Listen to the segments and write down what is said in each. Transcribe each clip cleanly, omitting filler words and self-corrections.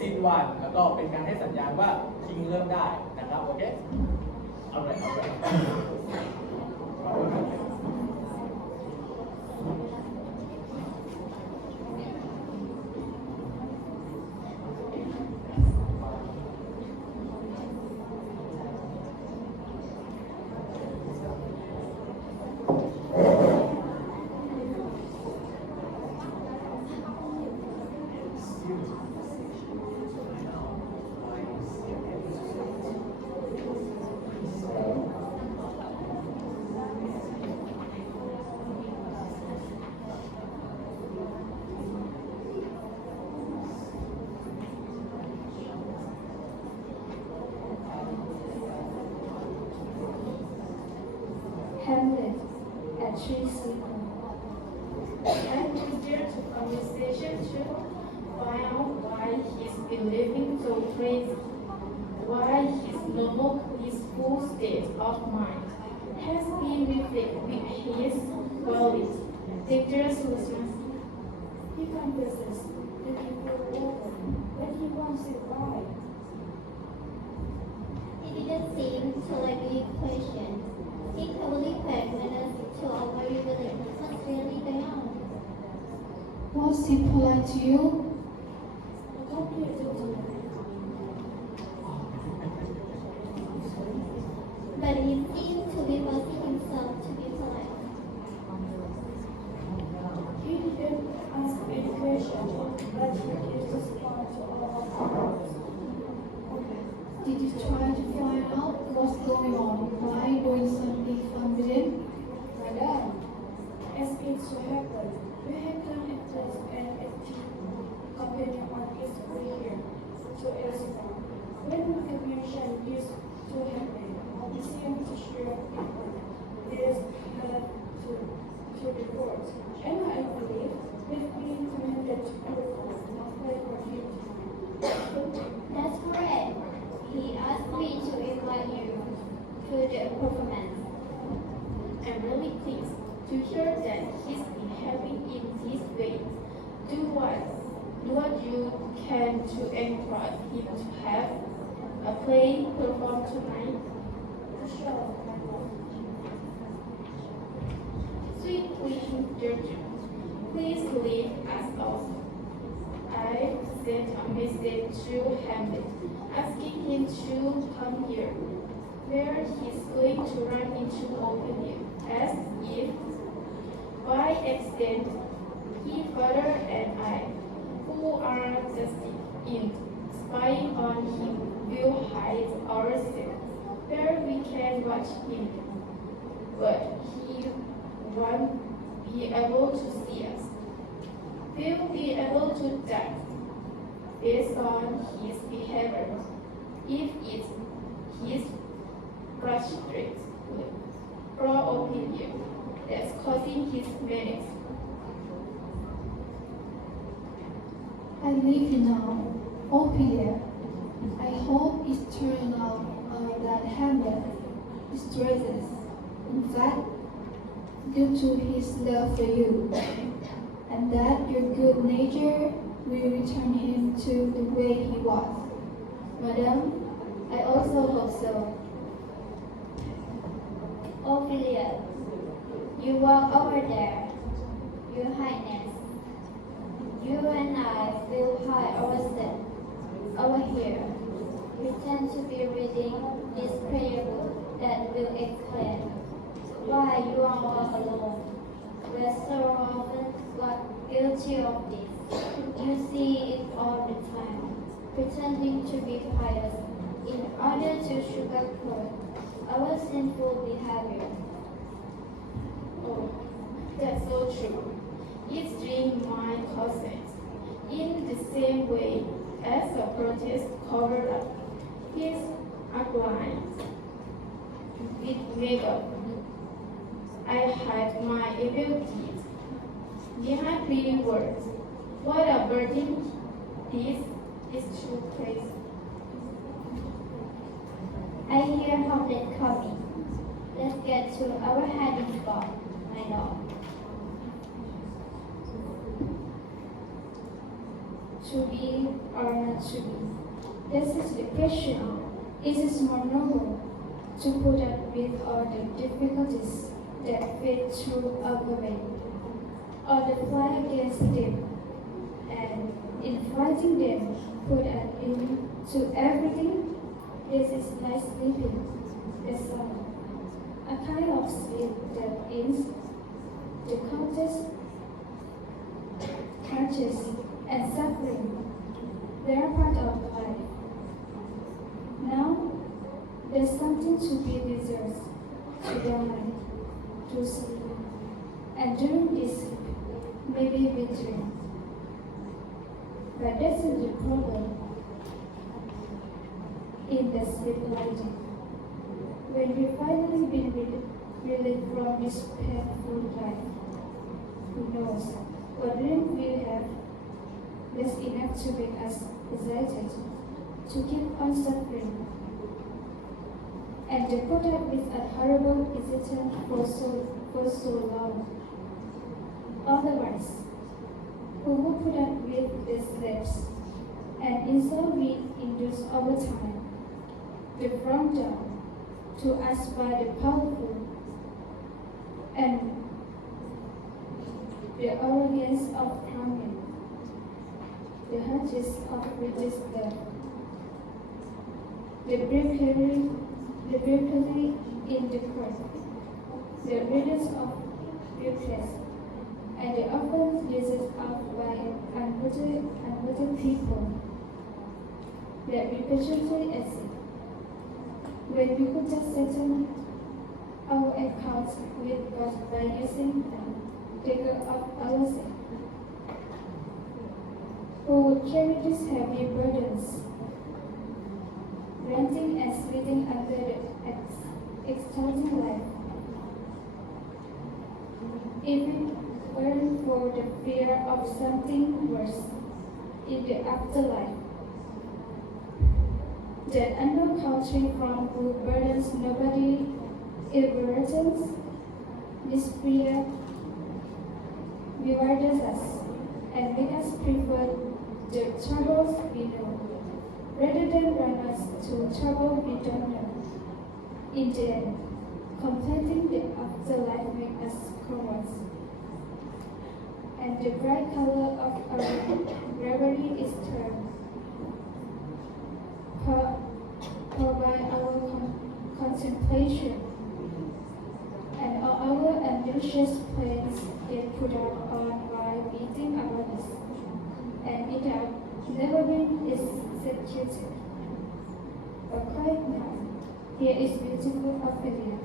ซีนวันแล้วก็เป็นการให้สัญญาณว่าคิงเริ่มได้นะครับโอเคเอาเลยเอาเลย Hamlet at 3 And there to conversation to find out why he's believing so crazy, why his normal peaceful state of mind has been reflected with his valid, dangerous solutions. He confesses that he will open when he wants it right. He didn't seem to like the equation. He totally questioned us to our very belief was really down. Was he polite to you? But he seemed to be forcing himself to be polite. He didn't ask any question, but he did respond to all of ours. Did you try to find out what's going on by doing something fun with him? Madam, as it so happened, we had done a test and a team companion on his way here to Elsinore. When we mentioned this to him, he seemed to share this to report. And I believe we've been commanded to perform a play for him. That's correct. He asked me to invite you to the performance. I'm really pleased to hear that he's behaving in this way. Do what you can to encourage him to have a play performed tonight. Sure. Sweet Queen Georgia, please leave us off. I sent a message to Hamlet asking him to come here, where he's going to run into Ophelia, as if by accident he, father, and I, who are just in spying on him, will hide ourselves where we can watch him, but he won't be able to see us. We'll be able to judge based on his behavior. If it's his frustrated opinion that's causing his menace. I leave you now. Ophelia, I hope it turns out that Hamlet distresses. In fact, due to his love for you, and that your good nature will return him to the way he was. Madam, I also hope so. Ophelia, you walk over there, Your Highness. You and I will hide ourselves over here. Pretend to be reading this prayer book that will explain why you are all alone. We're so often got guilty of this. You see it all the time, pretending to be pious in order to sugarcoat our sinful behavior. Oh, that's so true. It's during my closet. In the same way as a protest covered up his outline with makeup, I hide my evil deeds behind pretty words. What a burden this is to place. I hear Hamlet coming. Let's get to our hiding spot, my lord. to be or not to be. This is the question. Is it more noble to put up with all the difficulties that fate through our way, or to fly against them, and in fighting them, put an end to everything? This is like sleeping the sun, a kind of sleep that ends the contest, crunches, and suffering. They are part of life. Now, there's something to be deserved, to die, to sleep, and during this sleep, maybe we dream. But this is the problem in the sleep lighting. When we finally been relieved from this painful life, who knows what dream we have less enough to make us excited to keep on suffering, and to put up with a horrible existence for so long. Otherwise, who would put up with the slaves and insult we induce over time, the front down to us by the powerful and the arrogance of crowning, the hurts of religious love, the bravery in the court, the readers of useless, and the often used of by unwanted people that we patiently accept, when we could just settle our accounts with God by using them, take of ourselves, who would carry these heavy burdens, ranting and slitting under the exhausting life. If it weren't for the fear of something worse in the afterlife, that unknown country from whose burdens nobody ever returns, this fear bewilders us and makes us prefer the troubles we know, rather than run us to trouble we don't know. In the end, completing the afterlife makes us cowards, and the bright color of our bravery is turned by our contemplation, and all our ambitious plans get put out on while beating our knees, and it has never been executed. But quiet now, here is beautiful Ophelia.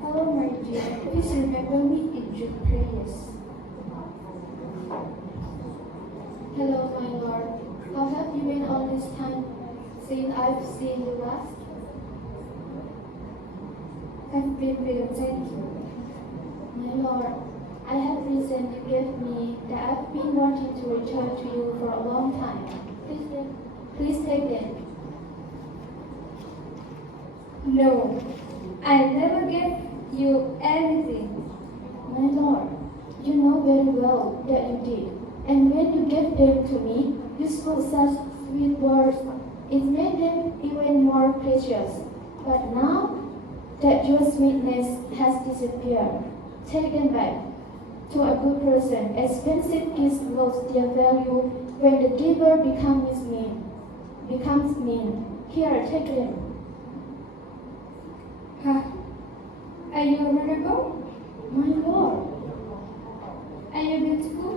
Hello, my dear, please remember me in your prayers. Hello, my lord. How have you been all this time since I've seen you last? I've been well, thank you. My lord, I have reason you gave me that I've been wanting to return to you for a long time. Please take them. No, I never gave you anything. My lord, you know very well that you did. And when you gave them to me, you spoke such sweet words. It made them even more precious. But now that your sweetness has disappeared, take them back. To a good person, expensive gifts lose their value when the giver becomes mean. Here, take them. Are you honorable? My lord, Are you beautiful?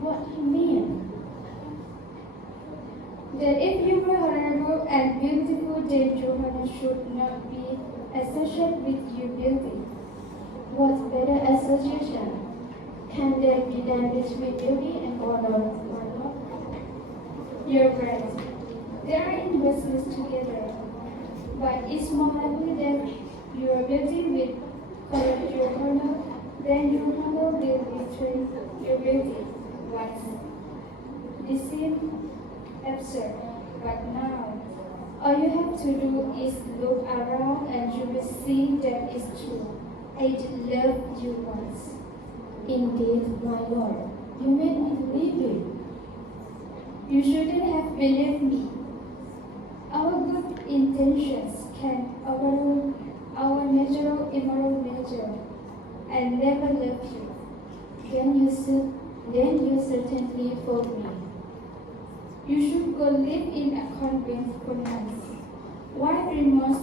what do you mean? That if you were honorable and beautiful, then your honor should not be associated with your beauty. What better association can there be than between beauty and honor, my lord? You're right. They are in business together. But it's more likely that your beauty will corrupt your honor than your honor will betray your beauty. Once. This seems absurd, but now all you have to do is look around and you will see that it's true. I did love you once. Indeed, my lord, you made me believe it. You shouldn't have believed me. Our good intentions can overrule our natural immoral nature. I never loved you. Then you certainly fooled me. You should go live in a convent for months. Why bring more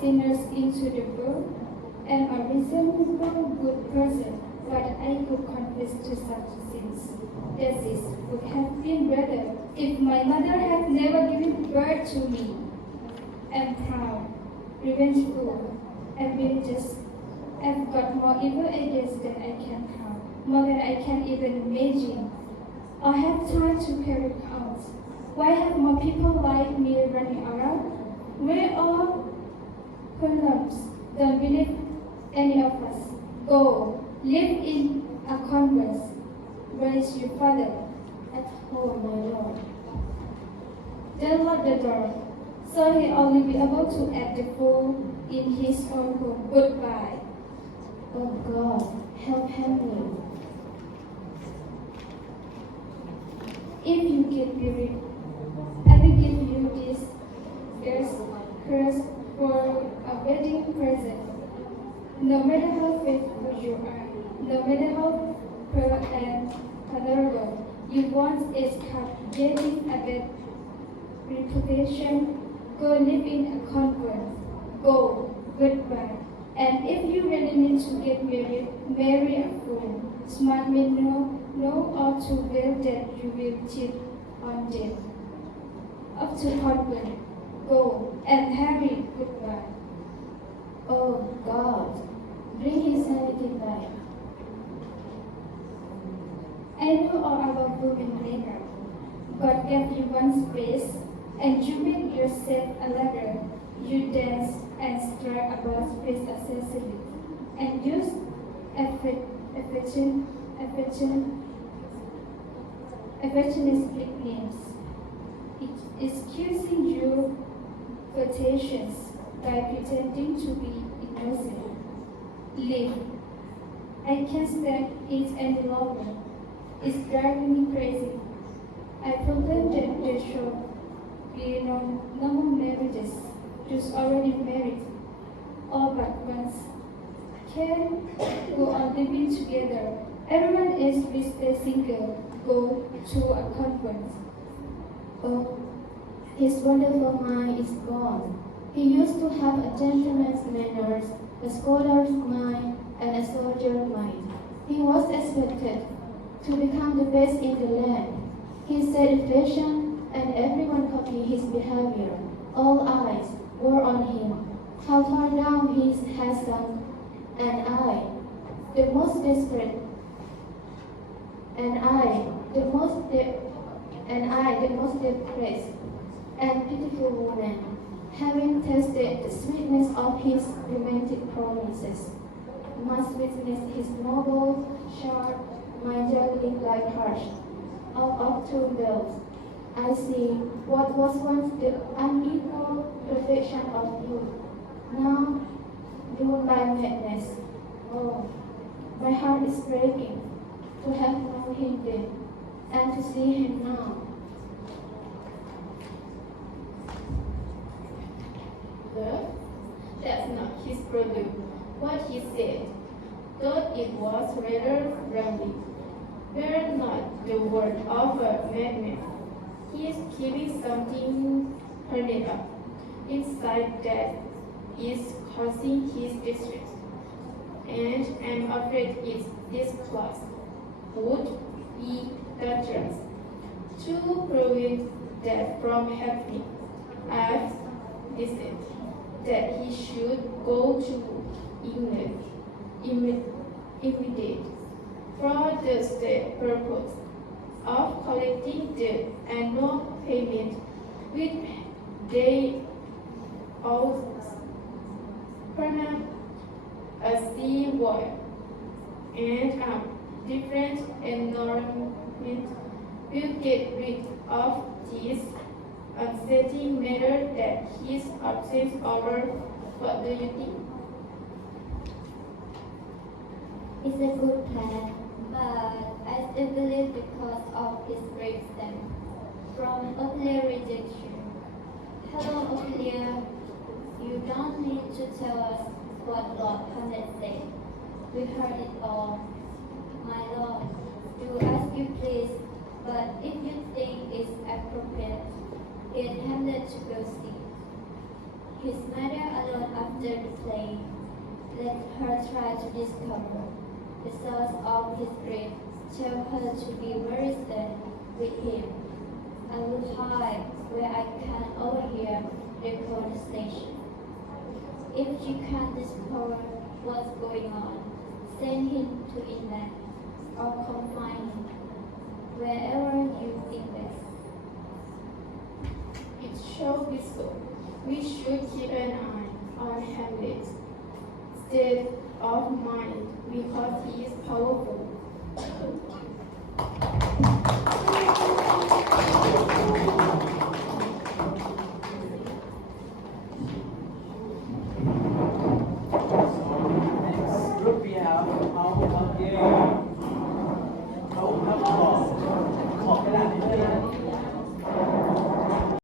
sinners into the world? I'm a reasonable good person, but I could confess to such sins. This would have been better if my mother had never given birth to me. I'm proud, revengeful, and religious. I've got more evil ideas than I can count, more than I can even imagine. I have time to carry out. Why have more people like me running around? We're all hoodlums. Don't believe any of us. Go, live in a convent. Where is your father? At home, my lord. Then lock the door, so he'll only be able to act the fool in his own home. Goodbye. Oh God, help Hamlet. If you get married, I will give you this curse for a wedding present. No matter how faithful you are, no matter how pure and honorable, you won't escape getting a bad reputation. Go live in a convent. Go. Goodbye. And if you really need to get married, marry a fool. Smart men know all too well that you will cheat on them. Up to convent. Go. And Harry, goodbye. Oh God, bring his sanity back. I know all about women later. God gave you one space, and you make yourself a lover. You dance and strike about with accessory, and use affectionate nicknames, excusing your flirtations by pretending to be innocent. Leave. I can't stand it any longer. It's driving me crazy. I proclaim that there shall be no more marriages. Just already married, all but once. Can go on living together. Everyone is with a single. Go to a convent. Oh, his wonderful mind is gone. He used to have a gentleman's manners, a scholar's mind, and a soldier's mind. He was expected to become the best in the land. He said fashion, and everyone copied his behavior. All eyes were on him. How far down he has sunk, and I, the most desperate, the most depressed and pitiful woman, having tasted the sweetness of his romantic promises, must witness his noble, sharp mind juggling like harsh, out of two bells. I see what was once the unequal perfection of youth, now ruined by madness. Oh, my heart is breaking to have known him then, and to see him now. Love? That's not his problem. What he said, though it was rather rambling, were not the word of a madman. He is keeping something turned up inside that is causing his distress, and I'm afraid it's this class would be dangerous. To prevent that from happening, I've decided that he should go to England immediately for the state purpose of collecting the annual payment which they owe perhaps a sea wall and a different environment will get rid of this unsettling matter that his obsessed over. What do you think? It's a good plan, but I still believe the cause of his great stand. From Ophelia rejects you. Hello, Ophelia. You don't need to tell us what Lord Hamlet said. We heard it all. My lord, do as you please, but if you think it's appropriate, get Hamlet to go see his mother alone after the play. Let her try to discover the source of his grief. Tell her to be very stern with him. I will hide where I can overhear their conversation. If you can't discover what's going on, send him to England or confine him wherever you think best. It shall be so. We should keep an eye on Hamlet's state of mind because he is powerful.